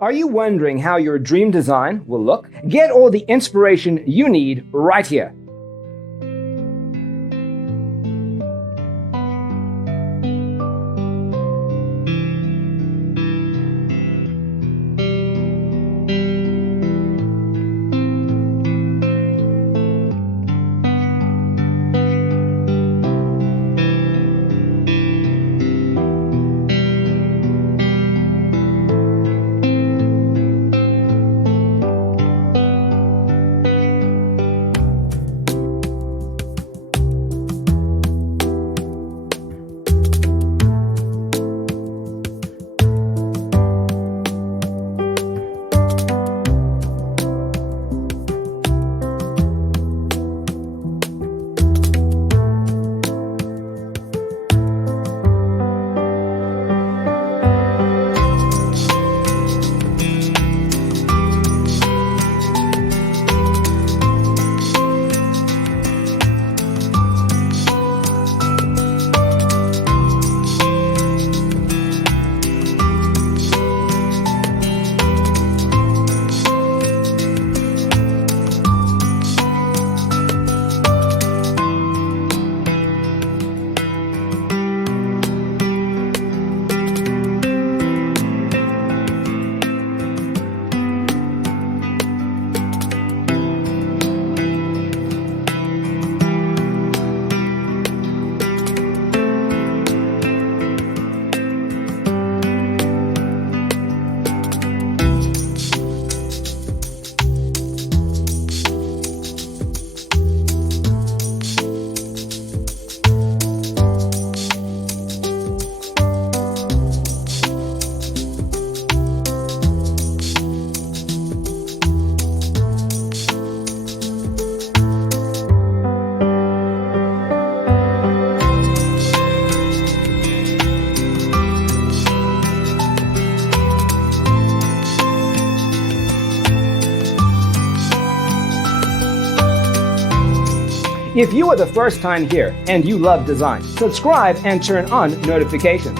Are you wondering how your dream design will look? Get all the inspiration you need right here. If you are the first time here and you love design, subscribe and turn on notifications.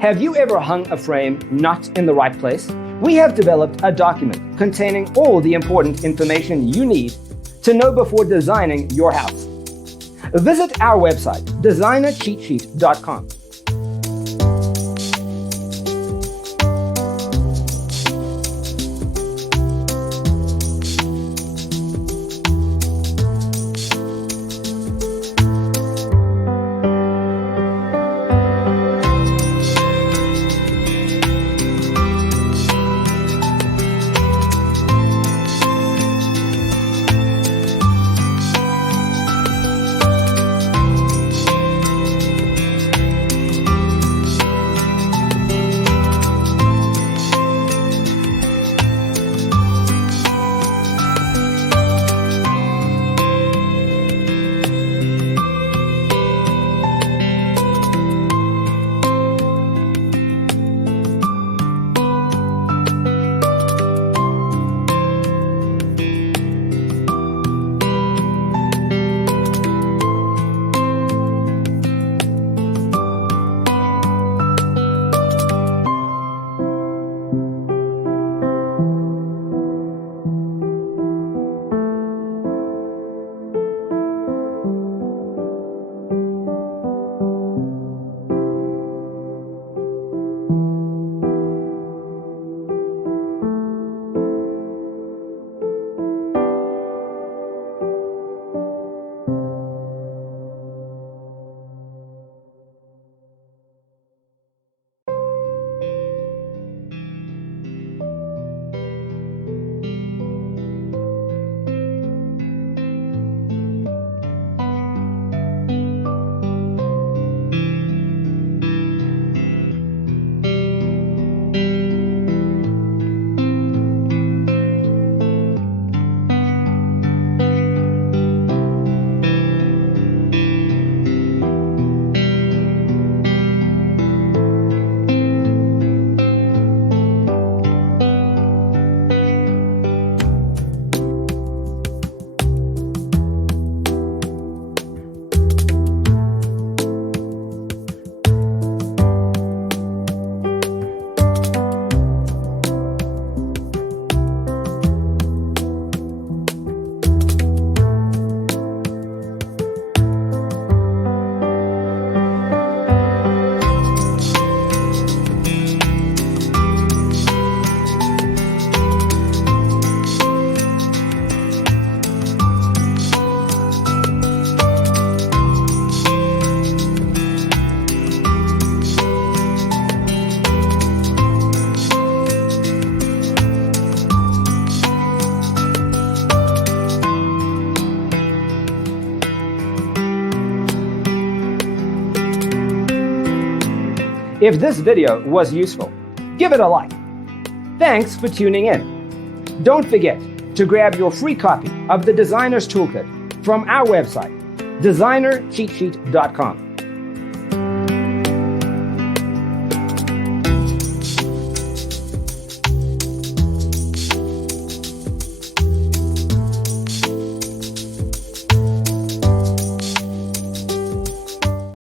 Have you ever hung a frame not in the right place? We have developed a document containing all the important information you need to know before designing your house. Visit our website, designercheatsheet.com. If this video was useful, give it a like. Thanks for tuning in. Don't forget to grab your free copy of the Designer's Toolkit from our website, designercheatsheet.com.